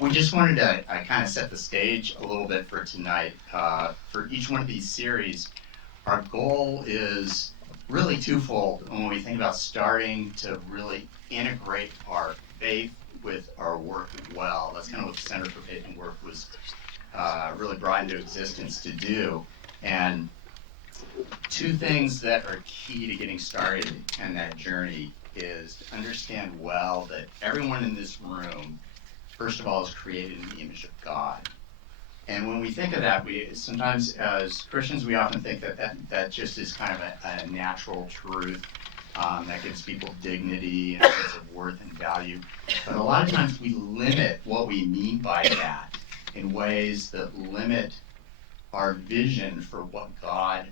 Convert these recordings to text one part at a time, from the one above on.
we just wanted to kind of set the stage a little bit for tonight. For each one of these series, our goal is really twofold when we think about starting to really integrate our faith with our work well. That's kind of what the Center for Faith and Work was really brought into existence to do. And two things that are key to getting started in that journey is to understand well that everyone in this room, first of all, is created in the image of God. And when we think of that, we sometimes as Christians, we often think that just is kind of a natural truth that gives people dignity and a sense of worth and value. But a lot of times we limit what we mean by that in ways that limit our vision for what God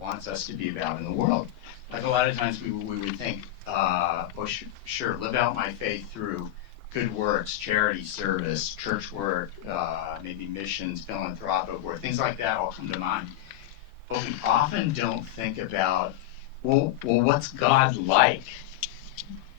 wants us to be about in the world. Like a lot of times we would think, sure, live out my faith through good works, charity, service, church work, maybe missions, philanthropic work, things like that all come to mind. But we often don't think about, well, what's God like?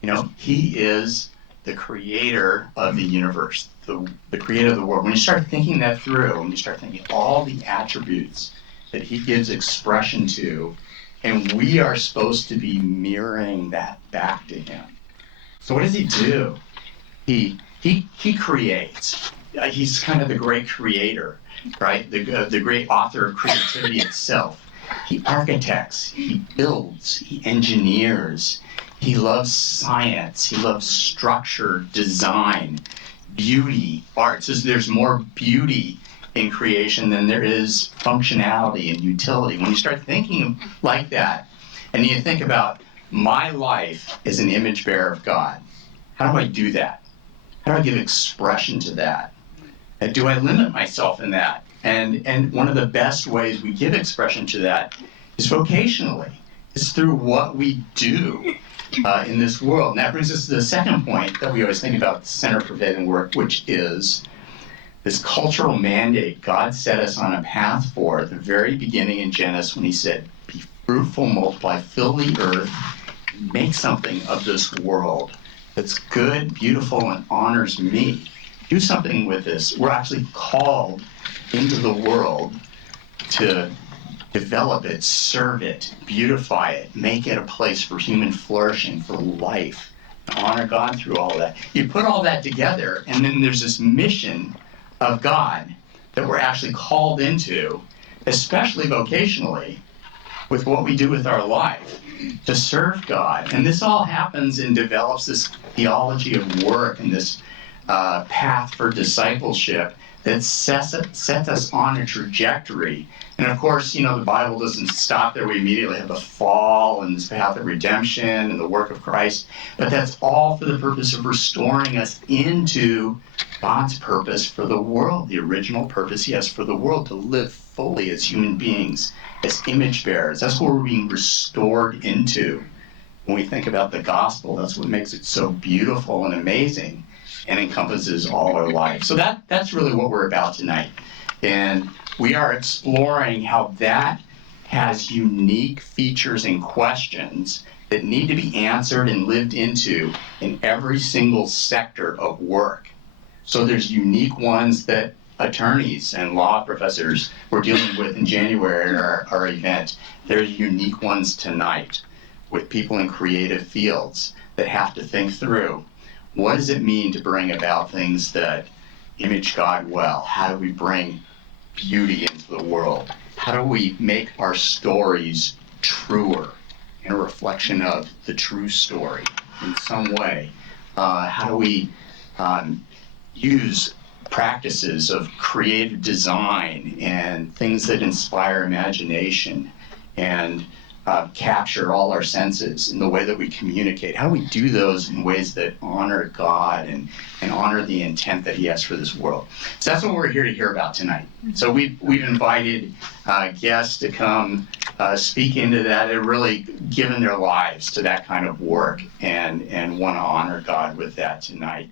You know, He is the creator of the universe, the creator of the world. When you start thinking that through, when you start thinking all the attributes that He gives expression to, and we are supposed to be mirroring that back to Him. So what does He do? He creates. He's kind of the great creator, right? The great author of creativity itself. He architects, he builds, he engineers. He loves science. He loves structure, design, beauty, art. So there's more beauty in creation than there is functionality and utility. When you start thinking like that, and you think about my life as an image bearer of God, how do I do that? How do I give expression to that? And do I limit myself in that? And one of the best ways we give expression to that is vocationally. It's through what we do in this world. And that brings us to the second point that we always think about the Center for Faith and Work, which is this cultural mandate God set us on a path for at the very beginning in Genesis when He said, be fruitful, multiply, fill the earth, make something of this world that's good, beautiful, and honors me. Do something with this. We're actually called into the world to develop it, serve it, beautify it, make it a place for human flourishing, for life, honor God through all that. You put all that together, and then there's this mission of God that we're actually called into, especially vocationally, with what we do with our life, to serve God. And this all happens and develops this theology of work and this path for discipleship that sets us on a trajectory. And of course, you know, the Bible doesn't stop there. We immediately have the fall and this path of redemption and the work of Christ. But that's all for the purpose of restoring us into God's purpose for the world, the original purpose He has for the world, to live fully as human beings, as image bearers. That's what we're being restored into. When we think about the gospel, that's what makes it so beautiful and amazing and encompasses all our life. So that's really what we're about tonight. And we are exploring how that has unique features and questions that need to be answered and lived into in every single sector of work. So there's unique ones that attorneys and law professors were dealing with in January at our event. There's unique ones tonight with people in creative fields that have to think through, what does it mean to bring about things that image God well? How do we bring beauty into the world? How do we make our stories truer in a reflection of the true story in some way? How do we use practices of creative design and things that inspire imagination and capture all our senses in the way that we communicate? How do we do those in ways that honor God and honor the intent that He has for this world? So that's what we're here to hear about tonight. So we've invited guests to come speak into that and really given their lives to that kind of work and want to honor God with that tonight.